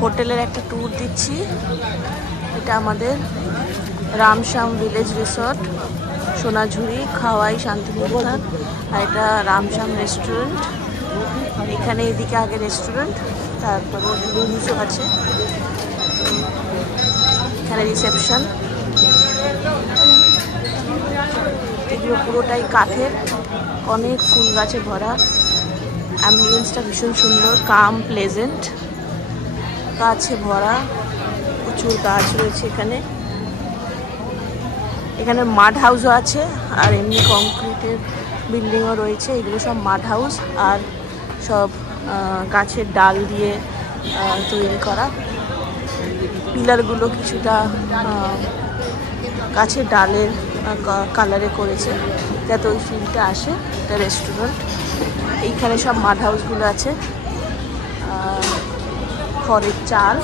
হোটেলের একটা ট্যুর দিচ্ছি। এটা আমাদের রামশ্যাম ভিলেজ রিসর্ট, সোনাঝুরি, খাওয়াই, শান্তিনিকেতন। আর এটা রামশ্যাম রেস্টুরেন্ট। এখানে এদিকে আগে রেস্টুরেন্ট, তারপরে রুমসও আছে। এখানে রিসেপশন। এগুলো পুরোটাই কাঠের, অনেক ফুল গাছে ভরা। অ্যাম্বিয়েন্সটা ভীষণ সুন্দর, কাম, প্লেজেন্ট, গাছে ভরা, প্রচুর গাছ রয়েছে এখানে। এখানে মাড হাউসও আছে, আর এমনি কংক্রিটের বিল্ডিংও রয়েছে। এগুলো সব মাড হাউস, আর সব গাছের ডাল দিয়ে তৈরি করা। পিলারগুলো কিছুটা গাছের ডালের কালারে করেছে, যাতে ওই ফিলটা আসে। এটা রেস্টুরেন্ট। এইখানে সব মাড হাউসগুলো আছে। খড়ের চাল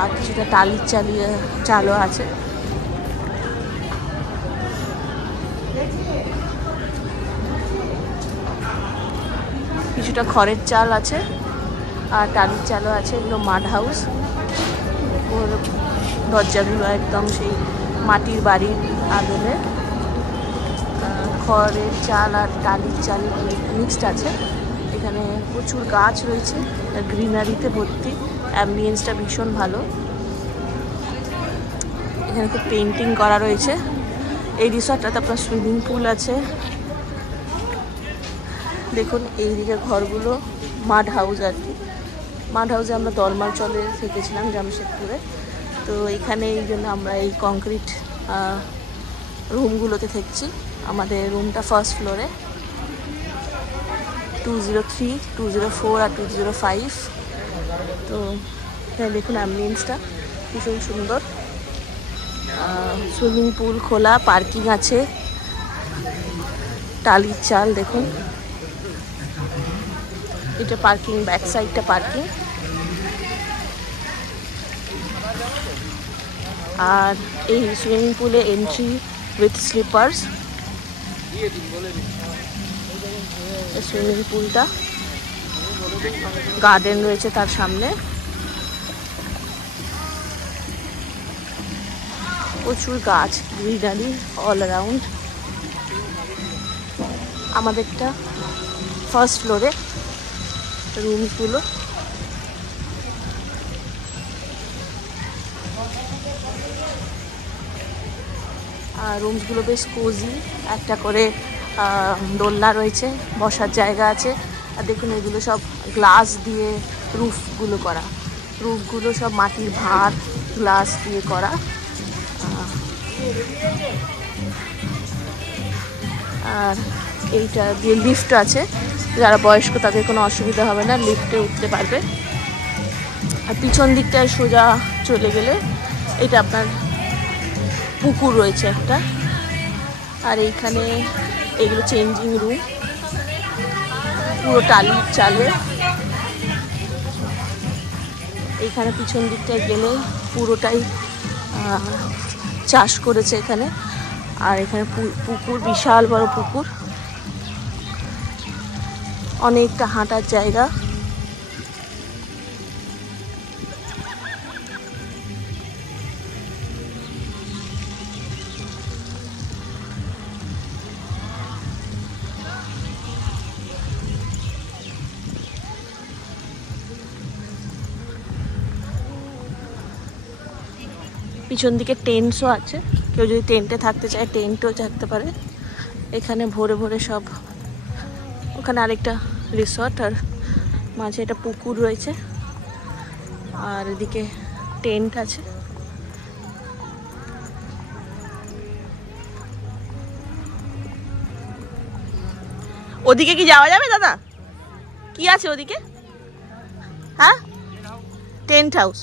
আর কিছুটা টালির চালও আছে। কিছুটা খড়ের চাল আছে আর টালির চালও আছে। এগুলো মাড হাউস। ওর দরজাগুলো একদম সেই মাটির বাড়ির আদলে। খড়ের চাল আর টালির চাল মিক্সড আছে। এখানে প্রচুর গাছ রয়েছে, গ্রিনারিতে ভর্তি। অ্যাম্বিয়েন্সটা ভীষণ ভালো। এখানে খুব পেন্টিং করা রয়েছে। এই রিসর্টটাতে আপনার সুইমিং পুল আছে। দেখুন এইদিকে ঘরগুলো মাড হাউস আর কি। মাড হাউসে আমরা দলমাচলে থেকেছিলাম জামশেদপুরে। তো এখানে এই জন্য আমরা এই কংক্রিট রুমগুলোতে থেকেছি। আমাদের রুমটা ফার্স্ট ফ্লোরে, 203, 204 আর 205। তো এখানে দেখুন অ্যাম্বিয়েন্সটা ভীষণ সুন্দর। সুইমিং পুল খোলা, পার্কিং আছে, টালির চাল। দেখুন এটা পার্কিং, ব্যাক সাইডটা পার্কিং। আর এই সুইমিং পুলে এন্ট্রি উইথ স্লিপার্স। সুইমিং পুলটা, গার্ডেন রয়েছে তার সামনে। প্রচুর গাছ, গ্রিনারি অল অ্যারাউন্ড। আমাদেরটা ফার্স্ট ফ্লোরে রুমগুলো। আর রুমসগুলো বেশ কোজি। একটা করে দোলনা রয়েছে, বসার জায়গা আছে। আর দেখুন এগুলো সব গ্লাস দিয়ে রুফগুলো করা। রুফগুলো সব মাটির ভাঁড়, গ্লাস দিয়ে করা। আর এইটা দিয়ে লিফট আছে, যারা বয়স্ক তাদের কোনো অসুবিধা হবে না, লিফটে উঠতে পারবে। আর পিছন দিকটায় সোজা চলে গেলে এটা আপনার পুকুর রয়েছে একটা। আর এইখানে এগুলো চেঞ্জিং রুম, পুরো টালির চালে। এইখানে পিছন দিকটায় গেলে পুরোটাই চাষ করেছে এখানে। আর এখানে পুকুর, বিশাল বড় পুকুর, অনেকটা হাঁটার জায়গা। পিছন দিকে টেন্টসও আছে, কেউ যদি টেন্টে থাকতে চায় টেন্টও থাকতে পারে। এখানে ভোরে ভোরে সব, ওখানে আরেকটা রিসর্ট, আর মাঝে একটা পুকুর রয়েছে। আর এদিকে টেন্ট আছে। ওদিকে কি যাওয়া যাবে দাদা? কি আছে ওদিকে? হ্যাঁ, টেন্ট হাউস।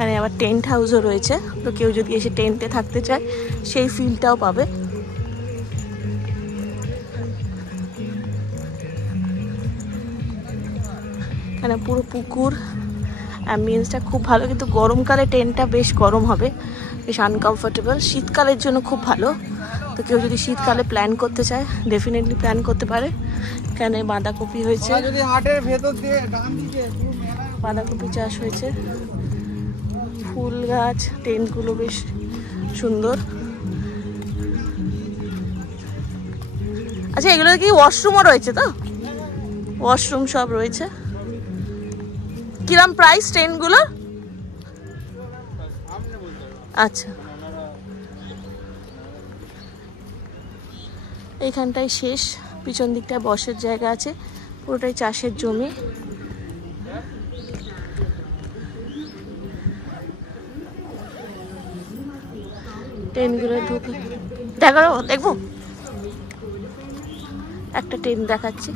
এখানে আবার টেন্ট হাউসও রয়েছে, তো কেউ যদি এসে টেন্টে থাকতে চায় সেই ফিলটাও পাবে। এখানে পুরো পুকুর, অ্যাম্বিয়েন্সটা খুব ভালো, কিন্তু গরমকালে ট্রেনটা বেশ গরম হবে, বেশ আনকমফোর্টেবল। শীতকালের জন্য খুব ভালো, তো কেউ যদি শীতকালে প্ল্যান করতে চায় ডেফিনেটলি প্ল্যান করতে পারে। এখানে বাঁধাকপি হয়েছে, বাঁধাকপি চাষ হয়েছে, ফুল গাছ, টেন্টগুলো বেশ সুন্দর। আচ্ছা, এগুলো কি ওয়াশরুমও রয়েছে? তো ওয়াশরুম সব রয়েছে। কিরম প্রাইস টেন্টগুলো? আচ্ছা, এইখানটায় শেষ, পিছন দিকটায় বসের জায়গা আছে, পুরোটাই চাষের জমি। ট্রেনগুলো ঢুকে দেখবো, একটা ট্রেন দেখাচ্ছি।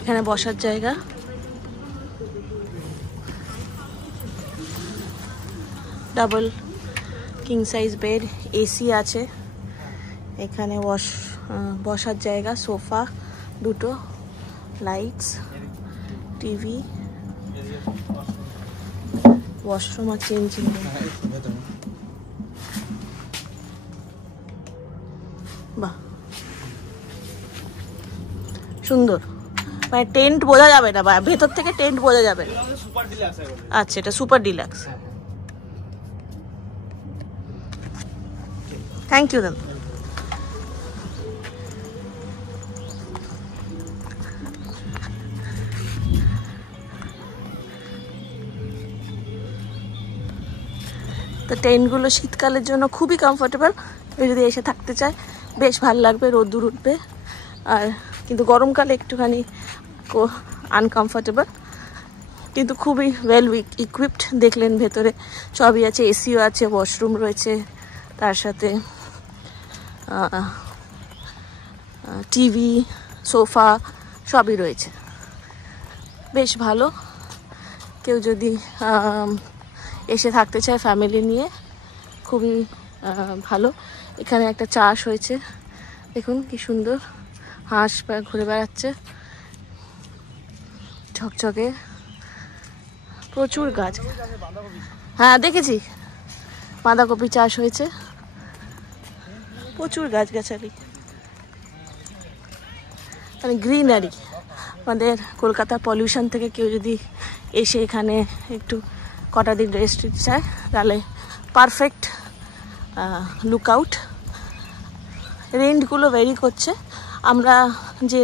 এখানে বসার জায়গা, double king size bed, AC আছে এখানে, বসার জায়গা, সোফা দুটো, লাইটস, টিভি, ওয়াশরুম আর চেঞ্জিং রুম। বাহ, সুন্দর। মানে টেন্ট বোঝা যাবে না, ভেতর থেকে টেন্ট বোঝা যাবে না। আচ্ছা, এটা সুপার ডিলাক্স। থ্যাংক ইউ দাদা। তো টেন্টগুলো শীতকালের জন্য খুবই কমফোর্টেবল, যদি এসে থাকতে চায় বেশ ভালো লাগবে, রোদ্দুর উঠবে। আর কিন্তু গরমকালে একটুখানি আনকমফোর্টেবল, কিন্তু খুবই ওয়েল ইকুইপড। দেখলেন ভেতরে সবই আছে, এসিও আছে, ওয়াশরুম রয়েছে, তার সাথে টিভি, সোফা সবই রয়েছে, বেশ ভালো। কেউ যদি এসে থাকতে চায় ফ্যামিলি নিয়ে, খুবই ভালো। এখানে একটা চাষ হয়েছে, দেখুন কি সুন্দর, হাঁস ঘুরে বেড়াচ্ছে, ঝকঝকে, প্রচুর গাছ। হ্যাঁ দেখেছি, বাঁধাকপি চাষ হয়েছে, প্রচুর গাছগাছালি, মানে গ্রিনারি। আমাদের কলকাতার পলিউশন থেকে কেউ যদি এসে এখানে একটু কটা দিন রেস্ট নিতে চায় তাহলে পারফেক্ট লুকআউট। রেন্টগুলো ভেরি করছে, আমরা যে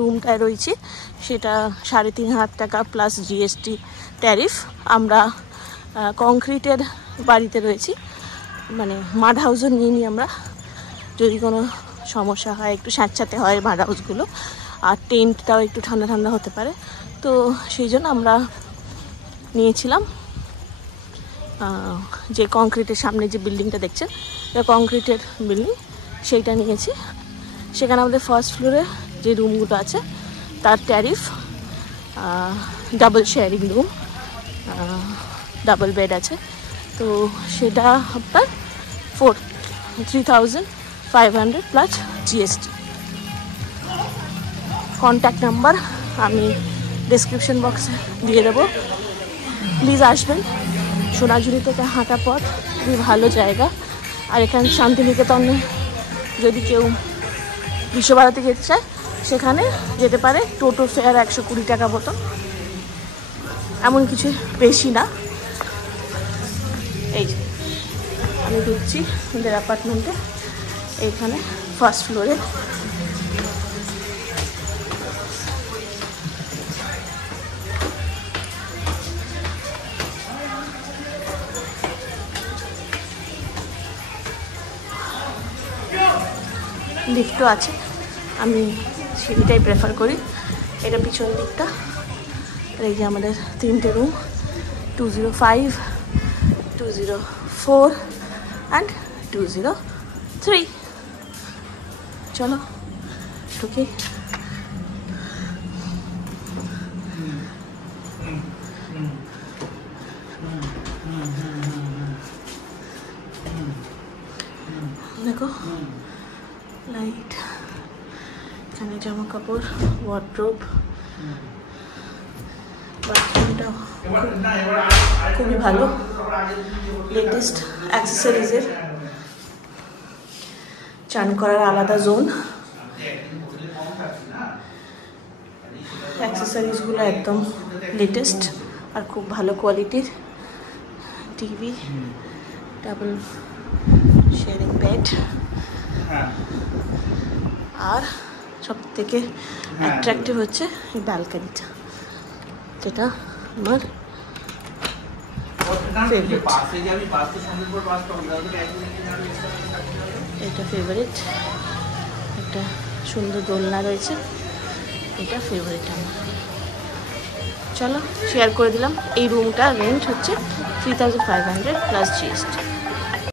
রুমটায় রয়েছি সেটা 3,500 টাকা প্লাস জিএসটি ট্যারিফ। আমরা কংক্রিটের বাড়িতে রয়েছি, মানে মাড হাউসও নিয়ে নিই আমরা, যদি কোনো সমস্যা হয়, একটু স্যাঁতস্যাঁতে হয় মাড হাউসগুলো, আর টেন্টটাও একটু ঠান্ডা ঠান্ডা হতে পারে, তো সেই জন্য আমরা নিয়েছিলাম যে কংক্রিটের সামনে যে বিল্ডিংটা দেখছেন, কংক্রিটের বিল্ডিং, সেইটা নিয়েছি। সেখানে আমাদের ফার্স্ট ফ্লোরে যে রুমগুলো আছে তার tariff, double sharing room, double bed আছে, তো সেটা আপনার 3,500 প্লাস জিএসটি। কন্ট্যাক্ট নাম্বার আমি ডেসক্রিপশন বক্সে দিয়ে দেবো, প্লিজ আসবেন। সোনাঝুরি থেকে হাঁটা পথ, খুবই ভালো জায়গা। আর এখানে শান্তিনিকেতনে যদি কেউ বিশ্বভারতী যেতে চায় সেখানে যেতে পারে, টোটো ফেয়ার 120 টাকা মতো, এমন কিছু বেশি না। এই যে আমি ঢুকছি আমাদের অ্যাপার্টমেন্টে, এইখানে ফার্স্ট ফ্লোরে। লিফটও আছে, আমি সিঁড়িটাই প্রেফার করি। এটা পিছন দিকটা, এই যে আমাদের 3টে রুম, 205, 204 অ্যান্ড 203। চলো ঢুকি। দেখো লাইট, এখানে জামা কাপড়, ওয়ার্ড্রোব, বাথরুমটা খুবই ভালো, লেটেস্ট অ্যাক্সেসরিজের। চান করার আলাদা জোন, অ্যাক্সেসরিজগুলো একদম লেটেস্ট আর খুব ভালো কোয়ালিটির। টিভি, ডাবল শেয়ারিং বেড, আর সব থেকে অ্যাট্রাক্টিভ হচ্ছে এই ব্যালকনিটা, যেটা আমার ফেভারিট। এটা ফেভারিট, একটা সুন্দর দোলনা রয়েছে, এটা ফেভারিট আমার। চলো শেয়ার করে দিলাম। এই রুমটা রেন্ট হচ্ছে 3500 প্লাস জিএসটি।